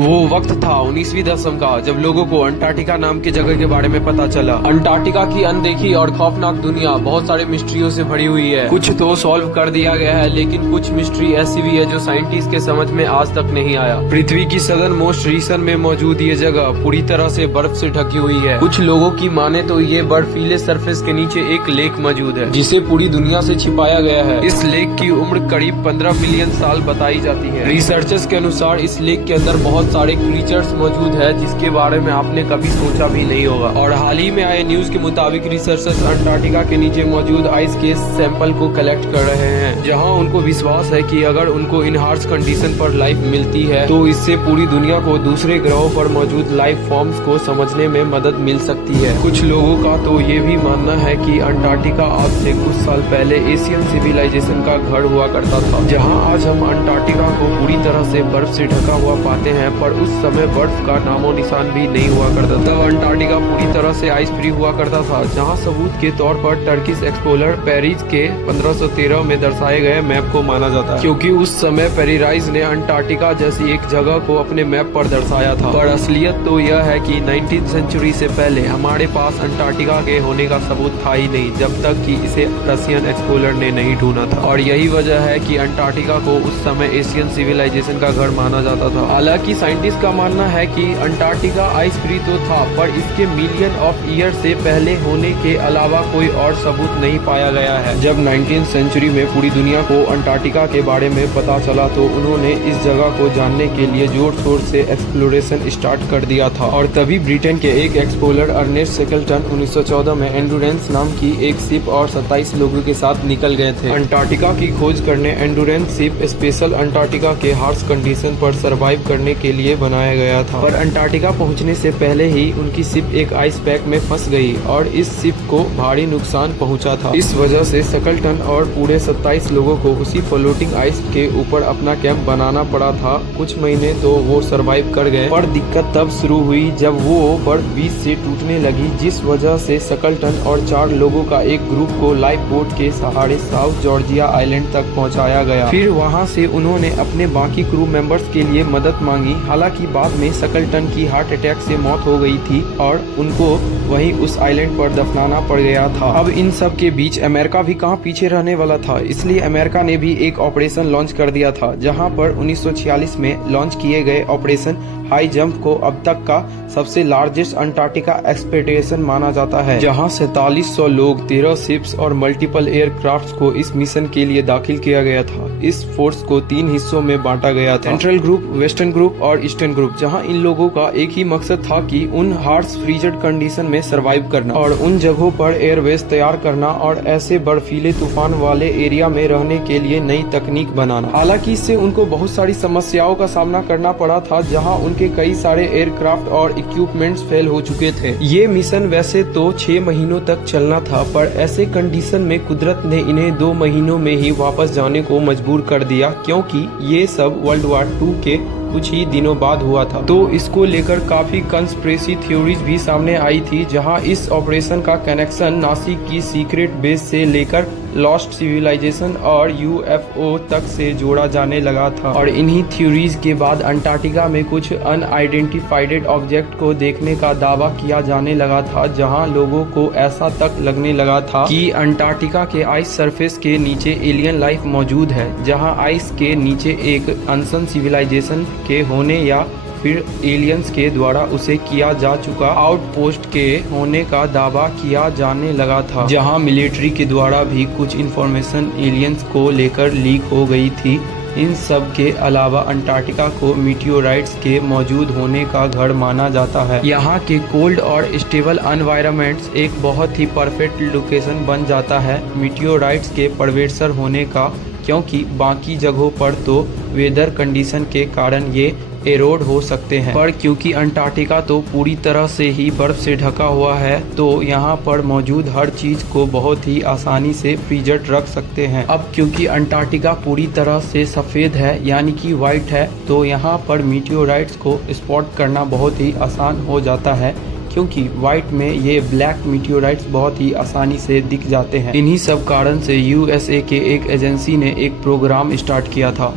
वो वक्त था 19वीं दशम का जब लोगों को अंटार्कटिका नाम की जगह के बारे में पता चला। अंटार्कटिका की अनदेखी और खौफनाक दुनिया बहुत सारे मिस्ट्रियों से भरी हुई है। कुछ तो सॉल्व कर दिया गया है, लेकिन कुछ मिस्ट्री ऐसी भी है जो साइंटिस्ट के समझ में आज तक नहीं आया। पृथ्वी की सदर्न मोस्ट रीजन में मौजूद ये जगह पूरी तरह से बर्फ से ढकी हुई है। कुछ लोगों की माने तो ये बर्फीले सरफेस के नीचे एक लेक मौजूद है जिसे पूरी दुनिया से छिपाया गया है। इस लेक की उम्र करीब 15 मिलियन साल बताई जाती है। रिसर्चर्स के अनुसार इस लेक के अंदर बहुत सारे क्रीचर्स मौजूद है जिसके बारे में आपने कभी सोचा भी नहीं होगा। और हाल ही में आए न्यूज के मुताबिक रिसर्चर्स अंटार्कटिका के नीचे मौजूद आइस के सैंपल को कलेक्ट कर रहे हैं, जहां उनको विश्वास है कि अगर उनको इन हार्श कंडीशन पर लाइफ मिलती है तो इससे पूरी दुनिया को दूसरे ग्रहों पर मौजूद लाइफ फॉर्म्स को समझने में मदद मिल सकती है। कुछ लोगों का तो ये भी मानना है कि अंटार्कटिका आज से कुछ साल पहले एशियन सिविलाइजेशन का घर हुआ करता था। जहाँ आज हम अंटार्कटिका को पूरी तरह से बर्फ से ढका हुआ पाते हैं, पर उस समय बर्फ का नामो निशान भी नहीं हुआ करता था। तब अंटार्कटिका पूरी तरह से आइस फ्री हुआ करता था, जहां सबूत के तौर पर टर्किश एक्सप्लोरर पेरिस के 1513 में दर्शाए गए मैप को माना जाता है, क्योंकि उस समय पेरिराइज ने अंटार्कटिका जैसी एक जगह को अपने मैप पर दर्शाया था। पर असलियत तो यह है कि 19वीं सेंचुरी से पहले हमारे पास अंटार्कटिका के होने का सबूत था ही नहीं, जब तक कि इसे रशियन एक्सप्लोरर ने नहीं ढूंढा था। और यही वजह है कि अंटार्कटिका को उस समय एशियन सिविलाइजेशन का घर माना जाता था। हालांकि साइंटिस्ट का मानना है कि अंटार्कटिका आइस फ्री तो था, पर इसके मिलियन ऑफ ईयर से पहले होने के अलावा कोई और सबूत नहीं पाया गया है। जब 19वीं सेंचुरी में पूरी दुनिया को अंटार्कटिका के बारे में पता चला तो उन्होंने इस जगह को जानने के लिए जोर शोर से एक्सप्लोरेशन स्टार्ट कर दिया था। और तभी ब्रिटेन के एक एक्सप्लोरर अर्नेस्ट शेकलटन 1914 में एंडुरेंस नाम की एक शिप और 27 लोगों के साथ निकल गए थे अंटार्कटिका की खोज करने। एंडुरेंस शिप स्पेशल अंटार्कटिका के हार्श कंडीशन पर सर्वाइव करने के लिए बनाया गया था, पर अंटार्कटिका पहुंचने से पहले ही उनकी शिप एक आइस पैक में फंस गई और इस शिप को भारी नुकसान पहुंचा था। इस वजह से शेकलटन और पूरे 27 लोगों को उसी फ्लोटिंग आइस के ऊपर अपना कैंप बनाना पड़ा था। कुछ महीने तो वो सर्वाइव कर गए, पर दिक्कत तब शुरू हुई जब वो बर्फ बीच से टूटने लगी, जिस वजह से शेकलटन और 4 लोगों का एक ग्रुप को लाइफ बोट के सहारे साउथ जॉर्जिया आइलैंड तक पहुंचाया गया। फिर वहां से उन्होंने अपने बाकी क्रू मेंबर्स के लिए मदद मांगी। हालांकि बाद में शेकलटन की हार्ट अटैक से मौत हो गई थी और उनको वहीं उस आइलैंड पर दफनाना पड़ गया था। अब इन सब के बीच अमेरिका भी कहां पीछे रहने वाला था, इसलिए अमेरिका ने भी एक ऑपरेशन लॉन्च कर दिया था, जहां पर 1946 में लॉन्च किए गए ऑपरेशन हाई जंप को अब तक का सबसे लार्जेस्ट अंटार्कटिका एक्सपेडिशन माना जाता है, जहां 4700 लोग, 13 शिप्स और मल्टीपल एयरक्राफ्ट्स को इस मिशन के लिए दाखिल किया गया था। इस फोर्स को 3 हिस्सों में बांटा गया था, सेंट्रल ग्रुप, वेस्टर्न ग्रुप और ईस्टर्न ग्रुप, जहां इन लोगों का एक ही मकसद था कि उन हार्श फ्रीजड कंडीशन में सर्वाइव करना और उन जगहों पर एयरवेज तैयार करना और ऐसे बर्फीले तूफान वाले एरिया में रहने के लिए नई तकनीक बनाना। हालांकि इससे उनको बहुत सारी समस्याओं का सामना करना पड़ा था, जहां उनके कई सारे एयरक्राफ्ट और इक्विपमेंट्स फेल हो चुके थे। ये मिशन वैसे तो 6 महीनों तक चलना था, पर ऐसे कंडीशन में कुदरत ने इन्हें 2 महीनों में ही वापस जाने को मजबूर कर दिया, क्योंकि ये सब वर्ल्ड वॉर 2 के कुछ ही दिनों बाद हुआ था। तो इसको लेकर काफी कंस्पिरेसी थ्योरीज भी सामने आई थी, जहां इस ऑपरेशन का कनेक्शन नासिक की सीक्रेट बेस से लेकर लॉस्ट सिविलाइजेशन और यूएफओ तक से जोड़ा जाने लगा था। और इन्हीं थ्योरीज के बाद अंटार्कटिका में कुछ अनआइडेंटिफाइड ऑब्जेक्ट को देखने का दावा किया जाने लगा था, जहां लोगों को ऐसा तक लगने लगा था कि अंटार्कटिका के आइस सरफेस के नीचे एलियन लाइफ मौजूद है, जहां आइस के नीचे एक अनसन सिविलाइजेशन के होने या फिर एलियंस के द्वारा उसे किया जा चुका आउटपोस्ट के होने का दावा किया जाने लगा था, जहां मिलिट्री के द्वारा भी कुछ इंफॉर्मेशन एलियंस को लेकर लीक हो गई थी। इन सब के अलावा अंटार्कटिका को मीटियोराइट्स के मौजूद होने का घर माना जाता है। यहाँ के कोल्ड और स्टेबल एनवायरनमेंट्स एक बहुत ही परफेक्ट लोकेशन बन जाता है मीटियोराइट्स के प्रेडेटर होने का, क्योंकि बाकी जगहों पर तो वेदर कंडीशन के कारण ये एरोड हो सकते हैं, पर क्योंकि अंटार्कटिका तो पूरी तरह से ही बर्फ से ढका हुआ है, तो यहाँ पर मौजूद हर चीज को बहुत ही आसानी से फ्रीजर रख सकते हैं। अब क्योंकि अंटार्कटिका पूरी तरह से सफेद है यानी कि व्हाइट है, तो यहाँ पर मीटियोराइट्स को स्पॉट करना बहुत ही आसान हो जाता है, क्योंकि व्हाइट में ये ब्लैक मीटियोराइट्स बहुत ही आसानी से दिख जाते हैं। इन्हीं सब कारण से यूएसए के एक एजेंसी ने एक प्रोग्राम स्टार्ट किया था